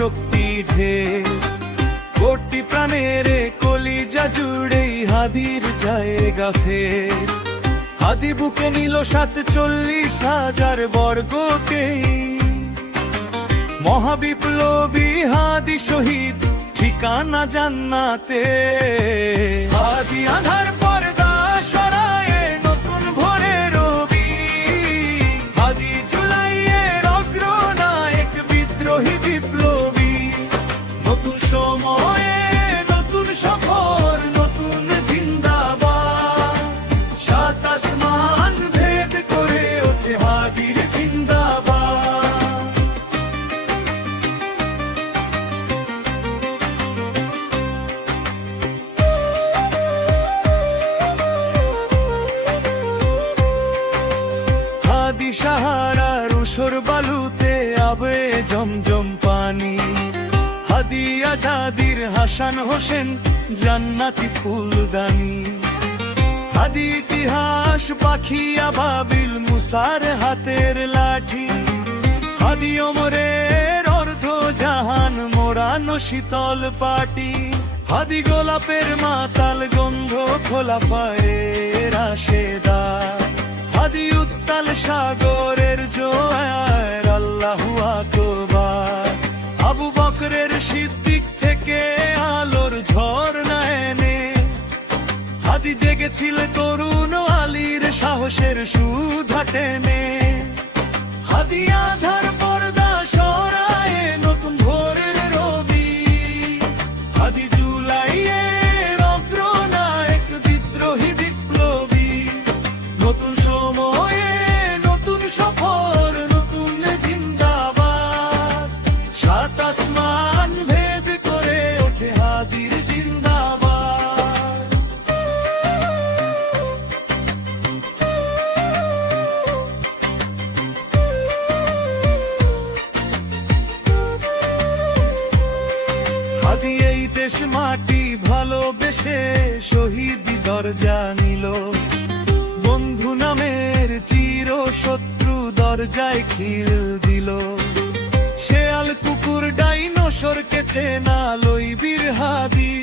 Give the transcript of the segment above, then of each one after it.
শক্তি ঢে কোটি প্রাণের কলিজা জুড়ে হাদির জায়গা ফের। হাদি বুকে নিল সাত চল্লিশ হাজার বর্গকে মহাবিপ্লবী হাদি শহীদ ঠিকানা জান্নাতে। হাদি আধার সাহারার উসর বালুতে আবে জমজম পানি। হাদি আজাদির হাসান হোসেন জান্নাতি ফুলদানি। হাদি ইতিহাস পাখি আবাবিল মুসার হাতের লাঠি। হাদি ওমরের অর্ধ জাহান মোড়ানো শীতল পাটি। হাদি গোলাপের মাতাল গন্ধ খোলা ফায়ের আশেদা আলীর সাহসের সুধা টেনে হাদি আধার পর্দা সরায়ে নতুন ভোরের রবি। হাদি জুলাইয়ের অগ্রনায়ক বিদ্রোহী বিপ্লবী। নতুন সময়ে নতুন সফর, নতুন জিন্দাবাদ। সাত আসমান ভেদ করে ওঠে হাদির জিন্দাবাদ দেশ মাটি ভালোবেসে শহীদি দরজা নিল। বন্ধু নামের চির শত্রু দরজায় খিল দিল। শেয়াল কুকুর ডাইনোসরকে চেনা লইবীর হাদি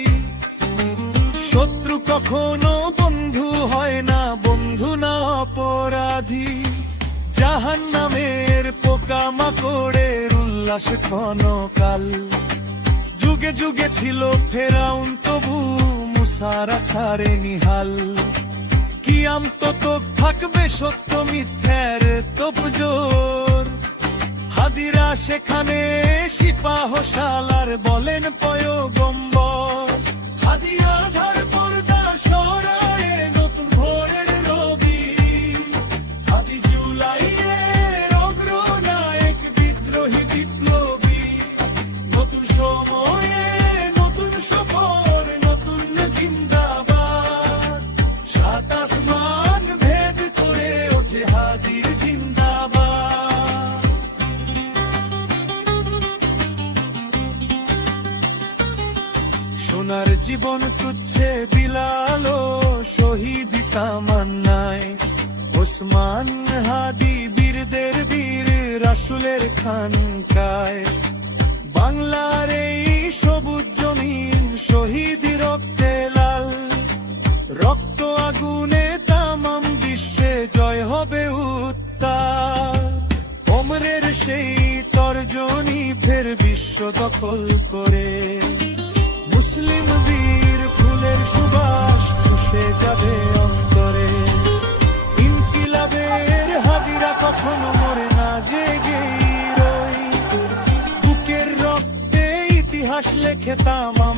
শত্রু কখনো বন্ধু হয় না, বন্ধু না অপরাধী। জাহান নামের পোকা মাকড়ের উল্লাস ক্ষণকাল। যুগে যুগে ছিল ফেরাউন তবু মুসারা ছাড়ে নিহাল কিয়াম তো তো থাকবে সত্য মিথ্যার তোপ জোর। হাদিরা সেখানে সিপাহ সালার বলেন জীবন তুচ্ছে বিলালো শহীদ তামান্নায় ওসমান হাদি বীরদের বীর রাসুলের খানকায়। বাংলার এই সবুজ জমিন শহীদ রক্তে লাল। রক্ত আগুনে তামাম বিশ্বে জয় হবে উত্তাল। ওমরের সেই তর্জনী ফের বিশ্ব দখল করে। সুবাস চুষে যাবে অন্তরে। ইনকিলাবের হাদিরা কখনো মরে না জেগে রই। বুকের রক্তে ইতিহাস লেখে তামাম